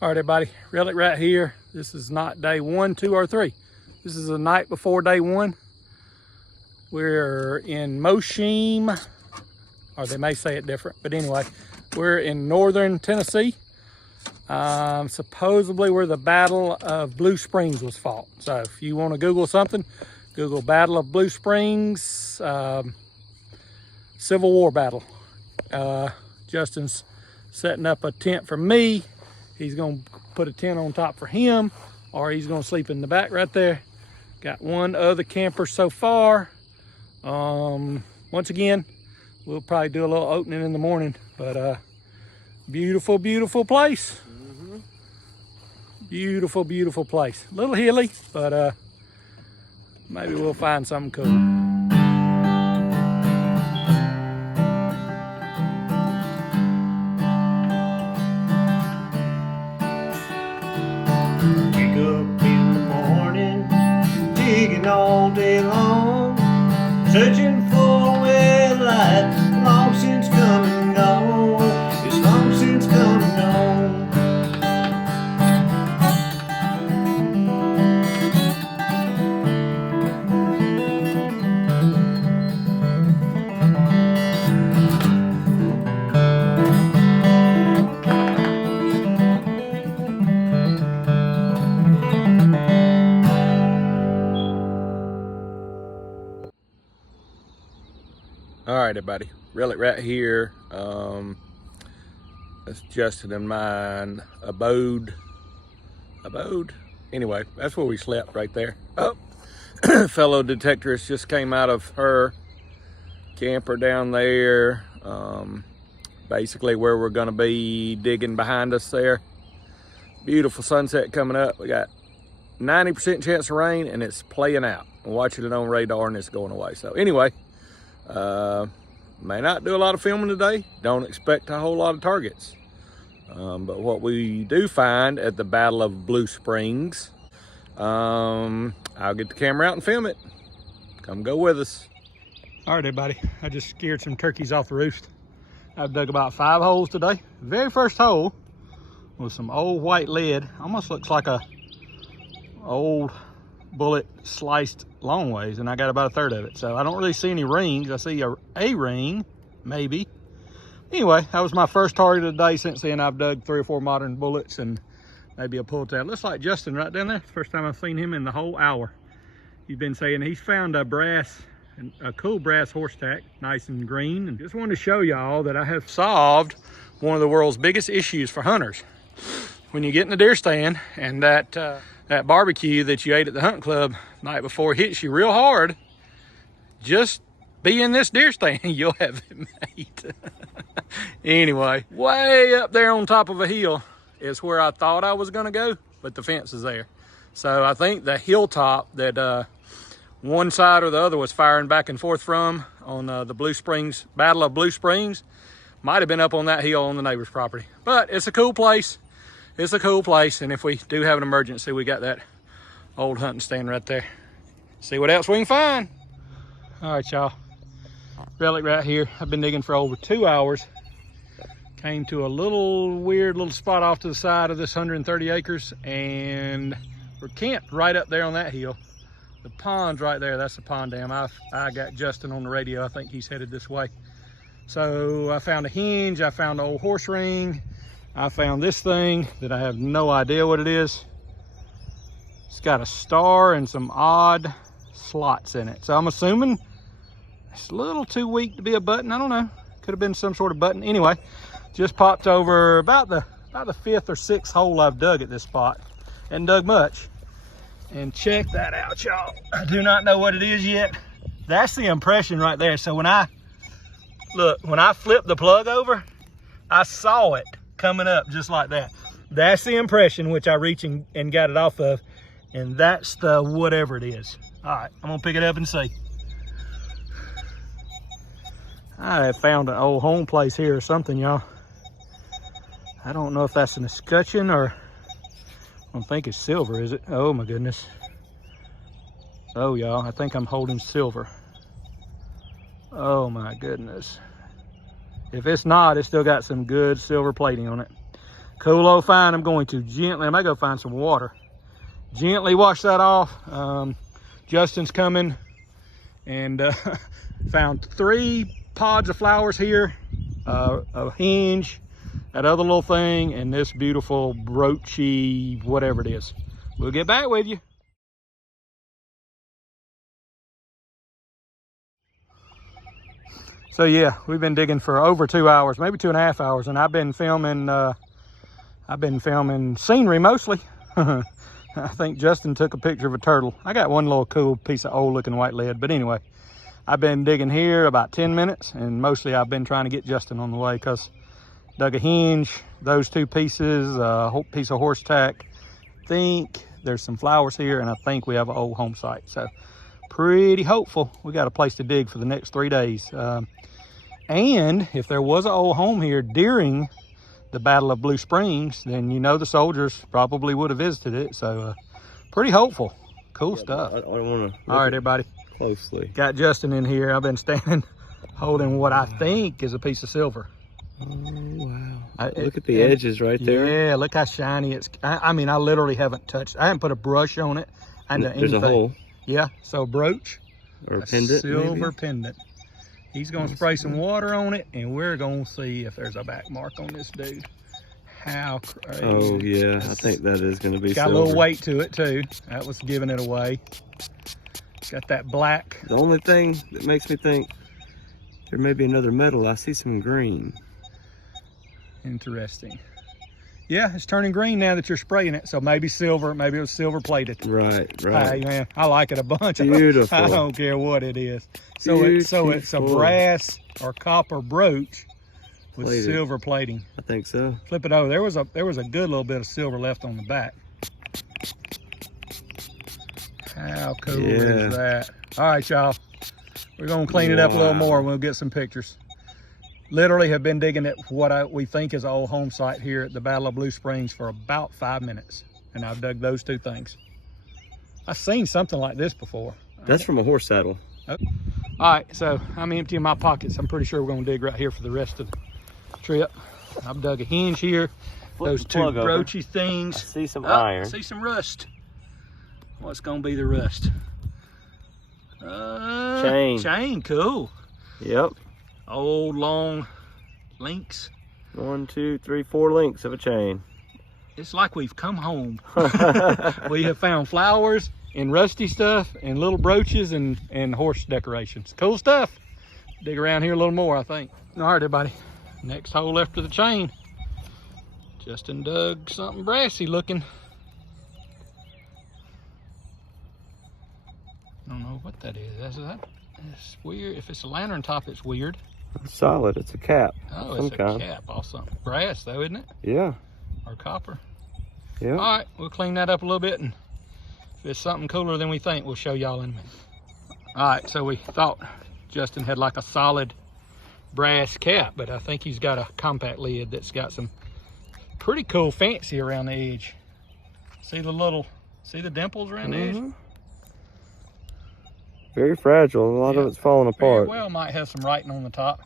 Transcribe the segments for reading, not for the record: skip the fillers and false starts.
All right, everybody, Relic right here. This is not day 1, 2, or 3. This is the night before day 1. We're in Moshim, or they may say it different, but anyway, we're in northern Tennessee. Supposedly where the Battle of Blue Springs was fought. So if you want to Google something, Google Battle of Blue Springs, Civil War battle. Justin's setting up a tent for me. He's gonna put a tent on top for him, or he's gonna sleep in the back right there. Got one other camper so far. Once again, we'll probably do a little opening in the morning, but beautiful, beautiful place. Beautiful, beautiful place. A little hilly, but maybe we'll find something cool. All day long, searching for a way of life, long since come and gone. It's long since come and gone. All right, everybody, Relic right here. That's Justin and mine abode. Anyway, that's where we slept right there. Oh, fellow detectorist just came out of her camper down there. Basically where we're gonna be digging behind us there. Beautiful sunset coming up. We got 90% chance of rain and it's playing out. I'm watching it on radar and it's going away. So anyway, may not do a lot of filming today. Don't expect a whole lot of targets. But what we do find at the Battle of Blue Springs, I'll get the camera out and film it. Come go with us. All right, everybody, I just scared some turkeys off the roost. I've dug about 5 holes today. Very first hole was some old white lead. Almost looks like a old bullet sliced long ways, and I got about 1/3 of it. So I don't really see any rings. I see a ring, maybe. Anyway, that was my first target of the day. Since then, I've dug 3 or 4 modern bullets and maybe a pull tab. Looks like Justin right down there. First time I've seen him in the whole hour. He's been saying he's found a cool brass horse tack, nice and green. And just wanted to show y'all that I have solved one of the world's biggest issues for hunters. When you get in the deer stand and that barbecue that you ate at the hunt club night before hits you real hard, just be in this deer stand, you'll have it made. Anyway, way up there on top of a hill is where I thought I was gonna go, but the fence is there. So I think the hilltop that one side or the other was firing back and forth from on the Blue Springs, Battle of Blue Springs, might have been up on that hill on the neighbor's property. But it's a cool place. It's a cool place, and if we do have an emergency, we got that old hunting stand right there. See what else we can find. All right, y'all. Relic right here. I've been digging for over 2 hours. Came to a weird little spot off to the side of this 130 acres, and we're camped right up there on that hill. The pond's right there. That's the pond dam. I got Justin on the radio. I think he's headed this way. So I found a hinge. I found an old horse ring. I found this thing that I have no idea what it is. It's got a star and some odd slots in it. So I'm assuming it's a little too weak to be a button. I don't know. Could have been some sort of button. Anyway, just popped over about the 5th or 6th hole I've dug at this spot. Hadn't dug much. And check that out, y'all. I do not know what it is yet. That's the impression right there. So when I flipped the plug over, I saw it coming up just like that. That's the impression which I reached and got it off of, and that's the whatever it is. All right, I'm gonna pick it up and see. I have found an old home place here or something, y'all. I don't know if that's an escutcheon or I don't think it's silver, is it? Oh my goodness. Oh y'all, I think I'm holding silver. Oh my goodness. If it's not, it's still got some good silver plating on it. Cool old find. I'm going to gently, I might go find some water. Gently wash that off. Justin's coming and found 3 pods of flowers here, a hinge, that other little thing, and this beautiful broachy, whatever it is. We'll get back with you. So yeah, we've been digging for over 2 hours, maybe 2.5 hours, and I've been filming scenery mostly. I think Justin took a picture of a turtle. I got one little cool piece of old looking white lead, but anyway, I've been digging here about 10 minutes, and mostly I've been trying to get Justin on the way because dug a hinge, those 2 pieces, a whole piece of horse tack. I think there's some flowers here, and I think we have an old home site. So pretty hopeful. We got a place to dig for the next 3 days. And if there was an old home here during the Battle of Blue Springs, then you know the soldiers probably would have visited it. So pretty hopeful. Cool stuff. I don't want to. All right, everybody. Closely. Got Justin in here. I've been standing holding what I think is a piece of silver. Oh, wow. Look at the edges right there. Yeah, look how shiny it's. I mean, I literally haven't touched. I haven't put a brush on it. There's a hole. Yeah, so brooch. Or a pendant, silver maybe? Pendant. He's going to spray some water on it, and we're going to see if there's a back mark on this dude. How crazy. Oh, yeah. I think that is going to be got silver. a little weight to it, too. That was giving it away. Got that black. The only thing that makes me think there may be another metal, I see some green. Interesting. Yeah, it's turning green now that you're spraying it, so maybe silver, maybe it was silver plated. Right. Hey man, I like it a bunch. Beautiful. I don't care what it is. So it's a brass or copper brooch with Plated. silver plating. I think so. Flip it over. There was a good little bit of silver left on the back. How cool is that? All right, y'all. We're gonna clean it up a little more. We'll get some pictures. Literally have been digging at what we think is an old home site here at the Battle of Blue Springs for about 5 minutes. And I've dug those 2 things. I've seen something like this before. That's from a horse saddle. Oh. All right, so I'm emptying my pockets. I'm pretty sure we're gonna dig right here for the rest of the trip. I've dug a hinge here. Those 2 broachy things. I see some iron. I see some rust. What's gonna be the rust? Chain. Chain, cool. Yep. Old long links. 1, 2, 3, 4 links of a chain. It's like we've come home. We have found flowers and rusty stuff and little brooches and horse decorations. Cool stuff. Dig around here a little more, I think. All right, everybody. Next hole after the chain. Justin dug something brassy looking. I don't know what that is. It's weird. If it's a lantern top, it's weird. It's solid. It's a cap. Oh, it's a cap or something. Brass though, isn't it? Yeah. Or copper. Yeah. All right, we'll clean that up a little bit, and if it's something cooler than we think, we'll show y'all in a minute. All right, so we thought Justin had like a solid brass cap, but I think he's got a compact lid that's got some pretty cool fancy around the edge. See the dimples around the edge? Very fragile. A lot of it's falling apart. Well, might have some writing on the top.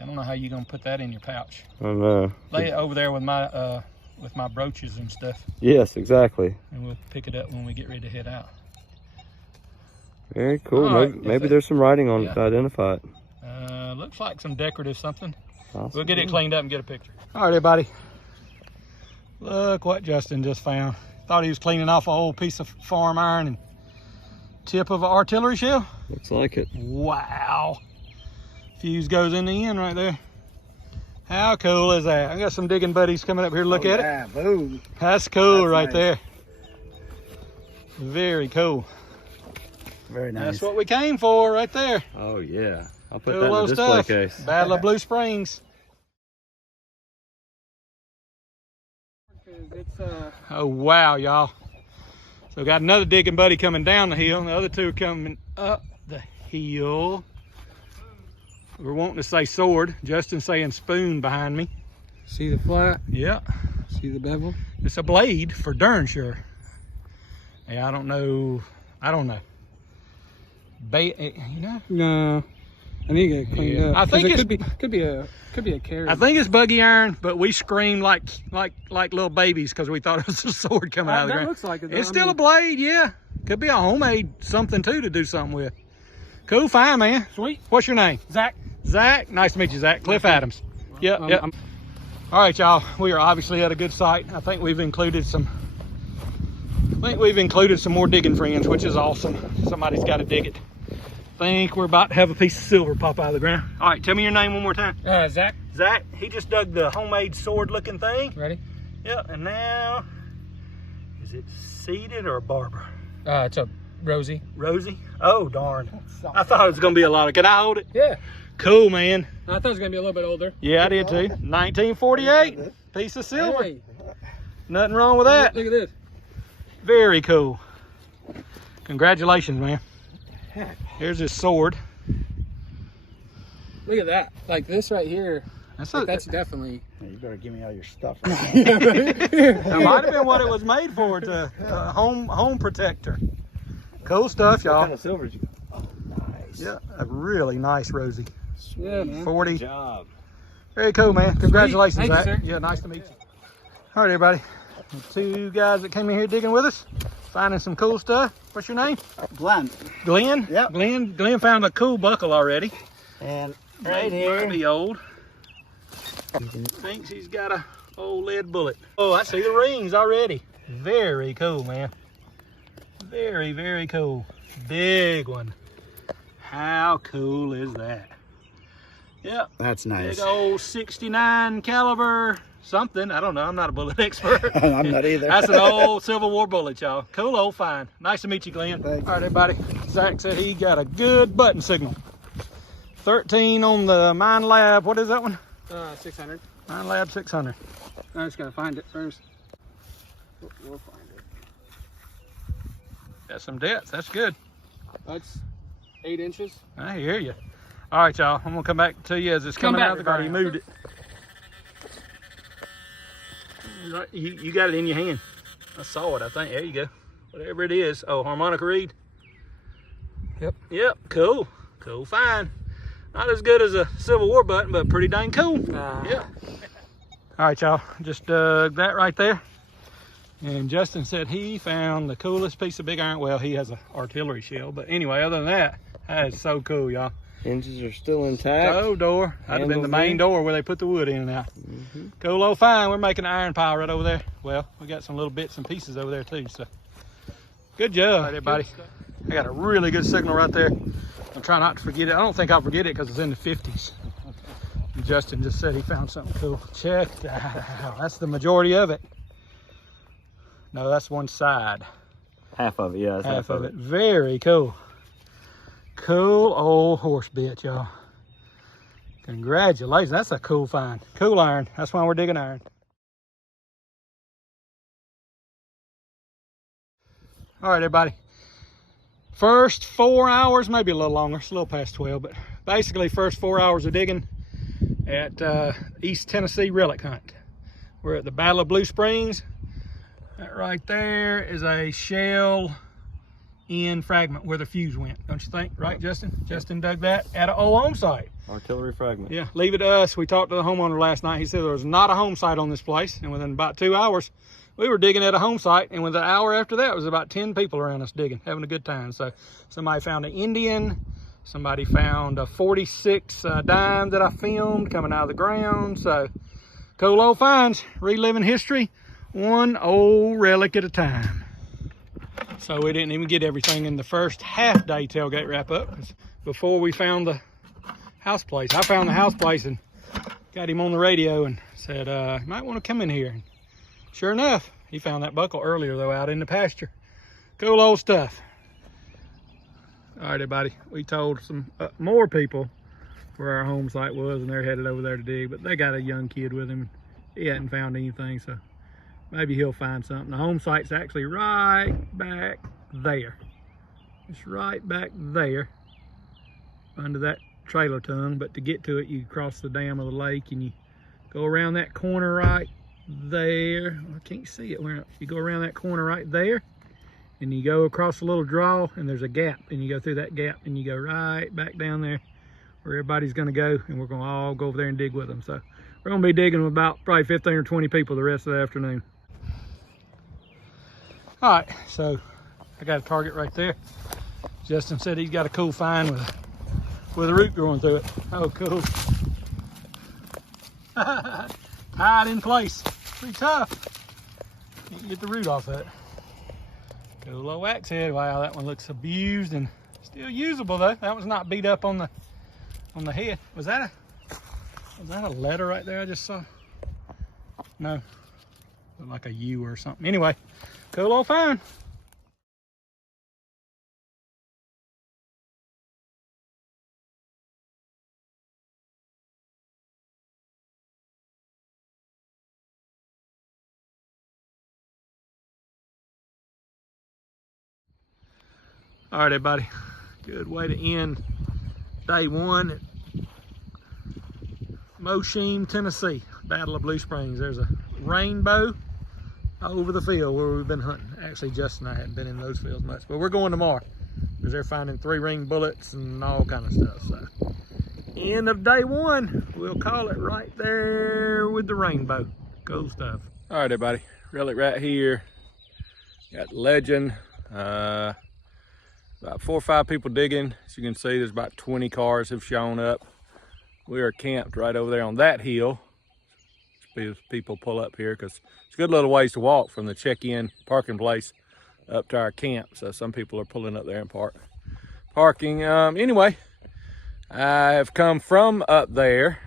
I don't know how you're gonna put that in your pouch. I don't know. Lay it over there with my brooches and stuff. Yes, exactly. And we'll pick it up when we get ready to head out. Very cool. Maybe there's some writing on it to identify it. Looks like some decorative something. Awesome. We'll get it cleaned up and get a picture. All right, everybody. Look what Justin just found. Thought he was cleaning off an old piece of farm iron and tip of an artillery shell. Looks like it. Wow. Fuse goes in the end right there. How cool is that? I got some digging buddies coming up here to look at it. Boom. That's cool. That's right nice. there. Very cool. Very nice. That's what we came for right there. Oh yeah. I'll put Cool that in the little display stuff. case. Battle of Blue Springs. Oh wow, y'all. So got another digging buddy coming down the hill, and the other 2 are coming up the hill. We're wanting to say sword. Justin's saying spoon behind me. See the flat? Yeah. See the bevel? It's a blade for darn sure. Yeah, I don't know. You know? No. I need to get cleaned Yeah. up. I think it it's- could be a carry. I think it's buggy iron, but we screamed like little babies because we thought it was a sword coming out of the that ground. looks like it. Though. It's I still mean, a blade, yeah. Could be a homemade something too to do something with. Cool, fine, man. Sweet. What's your name? Zach. Zach. Nice to meet you, Zach. Cliff Adams. Yep, yep. All right, y'all. We are obviously at a good site. I think we've included some more digging friends, which is awesome. Somebody's got to dig it. I think we're about to have a piece of silver pop out of the ground. All right, tell me your name one more time. Zach. Zach, he just dug the homemade sword-looking thing. Ready? Yep, and now, is it seeded or Barbara? It's a Rosie. Rosie? Oh, darn. I thought it was going to be a lot of, can I hold it? Yeah. Cool, man. I thought it was gonna be a little bit older. Yeah, I did too. 1948, piece of silver. Hey, Nothing wrong with that. look at this. Very cool. Congratulations, man. Here's his sword. Look at that. Like this right here. That's definitely. You better give me all your stuff. That might have been what it was made for, to home protector. Cool stuff, What kind y'all. of silver did you get? Oh, nice. Yeah, a really nice Rosie. Yeah, man. 40. Good job. Very cool, man. Congratulations, Thank you, Zach. sir. Yeah, nice to meet you. All right, everybody. The two guys that came in here digging with us, finding some cool stuff. What's your name? Glenn. Glenn? Yep. Glenn found a cool buckle already. And Might be old. Thinks he's got a old lead bullet. Oh, I see the rings already. Very cool, man. Very, very cool. Big one. How cool is that? Yep. that's nice. Big old 69 caliber something. I don't know. I'm not a bullet expert. I'm not either. That's an old Civil War bullet, y'all. Cool old find. Nice to meet you, Glenn. Thank you. All right, everybody. Zach said he got a good button signal. 13 on the Mine Lab. What is that one? 600. Mine Lab 600. I just gotta find it first. We'll find it. Got some depth. That's good. That's 8 inches. I hear you. All right, y'all. I'm gonna come back to you as it's Come coming back, out of the ground. He moved it. Right, you got it in your hand. I saw it, I think. There you go. Whatever it is. Oh, harmonica reed. Yep. Yep. Cool. Cool find. Not as good as a Civil War button, but pretty dang cool. Yeah. All right, y'all. Just dug that right there. And Justin said he found the coolest piece of big iron. Well, he has an artillery shell, but anyway, other than that, that is so cool, y'all. Hinges are still intact. Oh, door. That'd have been the main door where they put the wood in and out. Cool old find. We're making an iron pile right over there. Well, we got some little bits and pieces over there too, so. Good job, all right, everybody. I got a really good signal right there. I'll try not to forget it. I don't think I'll forget it because it's in the 50s. And Justin just said he found something cool. Check that out. That's the majority of it. No, that's one side. Half of it, yeah. That's Half of it. Very cool. Cool old horse bit, y'all. Congratulations. That's a cool find. Cool iron. That's why we're digging iron. All right, everybody. First 4 hours, maybe a little longer. It's a little past 12, but basically first 4 hours of digging at East Tennessee relic hunt. We're at the Battle of Blue Springs. That right there is a shell in fragment where the fuse went, don't you think? Right, Justin? Justin dug that at an old home site. Artillery fragment. Yeah, leave it to us. We talked to the homeowner last night. He said there was not a home site on this place, and within about 2 hours, we were digging at a home site, and within an hour after that, it was about 10 people around us digging, having a good time. So somebody found an Indian, somebody found a 46 dime that I filmed coming out of the ground. So cool old finds, reliving history, one old relic at a time. So we didn't even get everything in the first half day tailgate wrap up before we found the house place. I found the house place and got him on the radio and said, you might want to come in here. And sure enough, he found that buckle earlier though out in the pasture. Cool old stuff. All right, everybody, we told some more people where our home site was and they're headed over there to dig, but they got a young kid with him. He hadn't found anything, so maybe he'll find something. The home site's actually right back there. It's right back there under that trailer tongue, but to get to it, you cross the dam of the lake and you go around that corner right there. I can't see it. You go around that corner right there and you go across a little draw and there's a gap and you go through that gap and you go right back down there where everybody's gonna go, and we're gonna all go over there and dig with them. So we're gonna be digging with about probably 15 or 20 people the rest of the afternoon. All right, so I got a target right there. Justin said he's got a cool find with a root growing through it. Oh, cool. Tied in place. Pretty tough. Can't get the root off of it. Cool little wax head. Wow, that one looks abused and still usable though. That one's not beat up on the head. Was that a letter right there I just saw? No. Looked like a U or something. Anyway, cool little find. All right, everybody. Good way to end day one at Mosheim, Tennessee. Battle of Blue Springs. There's a rainbow over the field where we've been hunting. Actually, Justin and I hadn't been in those fields much, but we're going tomorrow because they're finding 3-ring bullets and all kind of stuff. So, end of day one. We'll call it right there with the rainbow. Cool stuff. All right, everybody. Relic right here. Got Legend. About 4 or 5 people digging. As you can see, there's about 20 cars have shown up. We are camped right over there on that hill. As people pull up here, because it's a good little ways to walk from the check-in parking place up to our camp. So some people are pulling up there and parking. Anyway, I have come from up there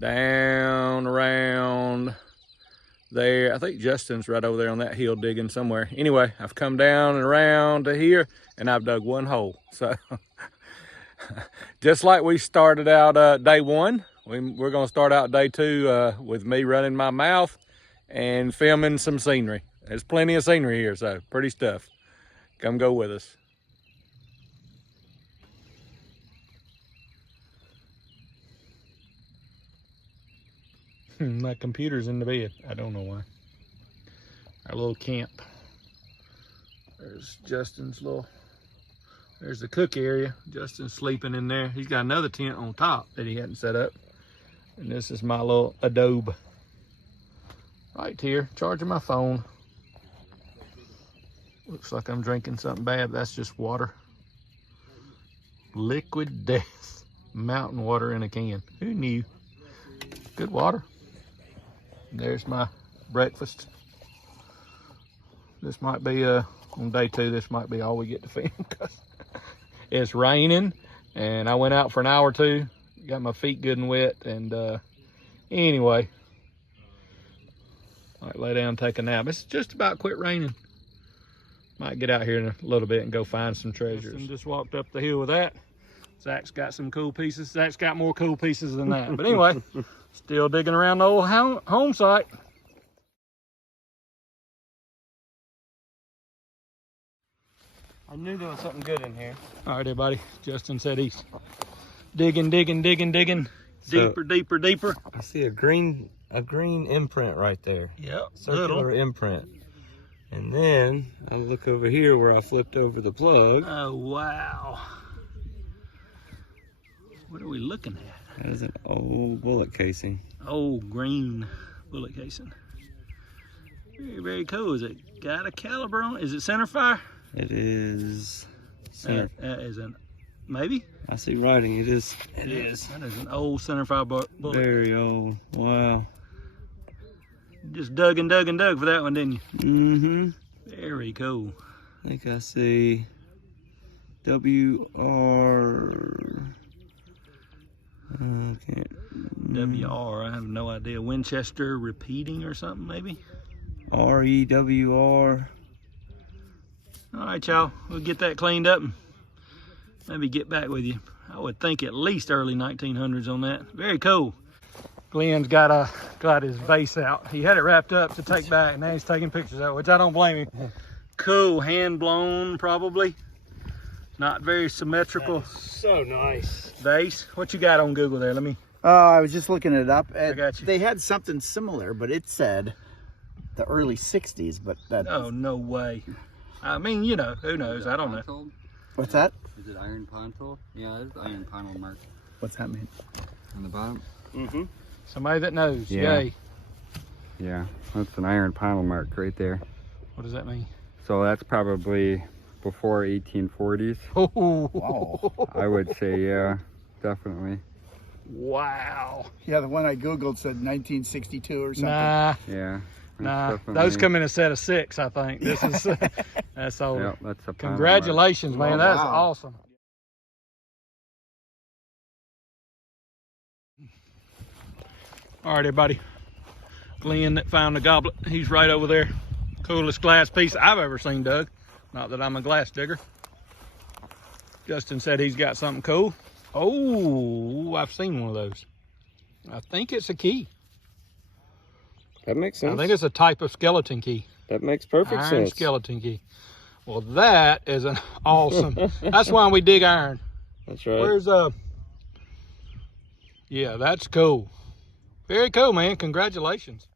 down around there. I think Justin's right over there on that hill digging somewhere. Anyway, I've come down and around to here and I've dug 1 hole. So just like we started out day one, we're gonna start out day 2 with me running my mouth and filming some scenery. There's plenty of scenery here, so pretty stuff. Come go with us. My computer's in the bed. I don't know why. Our little camp. There's Justin's there's the cook area. Justin's sleeping in there. He's got another tent on top that he hadn't set up. And this is my little adobe. Right here, charging my phone. Looks like I'm drinking something bad, but that's just water. Liquid death. Mountain water in a can. Who knew? Good water. There's my breakfast. This might be on day 2, this might be all we get to film because it's raining and I went out for an hour or 2, got my feet good and wet, and anyway, might lay down and take a nap. It's just about quit raining. Might get out here in a little bit and go find some treasures. And just walked up the hill with that. Zach's got some cool pieces. Zach's got more cool pieces than that. But anyway, still digging around the old home site. I knew there was something good in here. All right, everybody. Justin said he's digging. Deeper, deeper, deeper. I see a green imprint right there. Yep. Circular imprint. And then I look over here where I flipped over the plug. Oh, wow. What are we looking at? That is an old bullet casing. Old green bullet casing. Very, very cool. Is it got a caliber on it? Is it center fire? It is center. Is it maybe? I see writing. It is. It is. That is an old center fire bullet. Very old. Wow. Just dug and dug and dug for that one, didn't you? Mm-hmm. Very cool. I think I see WR. Okay. WR, I have no idea. Winchester repeating or something, maybe? REWR. All right, y'all. We'll get that cleaned up and maybe get back with you. I would think at least early 1900s on that. Very cool. Glenn's got his vase out. He had it wrapped up to take back, and now he's taking pictures of it, which I don't blame him. Cool, hand blown probably. Not very symmetrical. So nice. Vase. What you got on Google there? Let me. I was just looking it up. I got you. They had something similar, but it said the early 60s, but that. Oh, no way. I mean, you know, who knows? I don't know. What's that? Is it iron pontal? Yeah, it's iron pontal mark What's that mean? on the bottom. Mm-hmm. Somebody that knows. Yeah. Yay. Yeah, that's an iron panel mark right there. What does that mean? So that's probably before 1840s. Oh, Wow. I would say, yeah, definitely. wow. Yeah, the one I Googled said 1962 or something. Nah, Yeah. that's nah. definitely- Those come in a set of 6, I think. This is, that's older. Yeah, that's a panel mark. Congratulations, man. Oh, That's wow. awesome. All right, everybody. Glenn that found the goblet, he's right over there. Coolest glass piece I've ever seen, Doug. Not that I'm a glass digger. Justin said he's got something cool. Oh, I've seen one of those. I think it's a key. That makes I sense. think it's a type of skeleton key. That makes perfect Iron sense. skeleton key. Well, that is an awesome. That's why we dig iron. That's right. Where's yeah, that's cool. Very cool, man. Congratulations.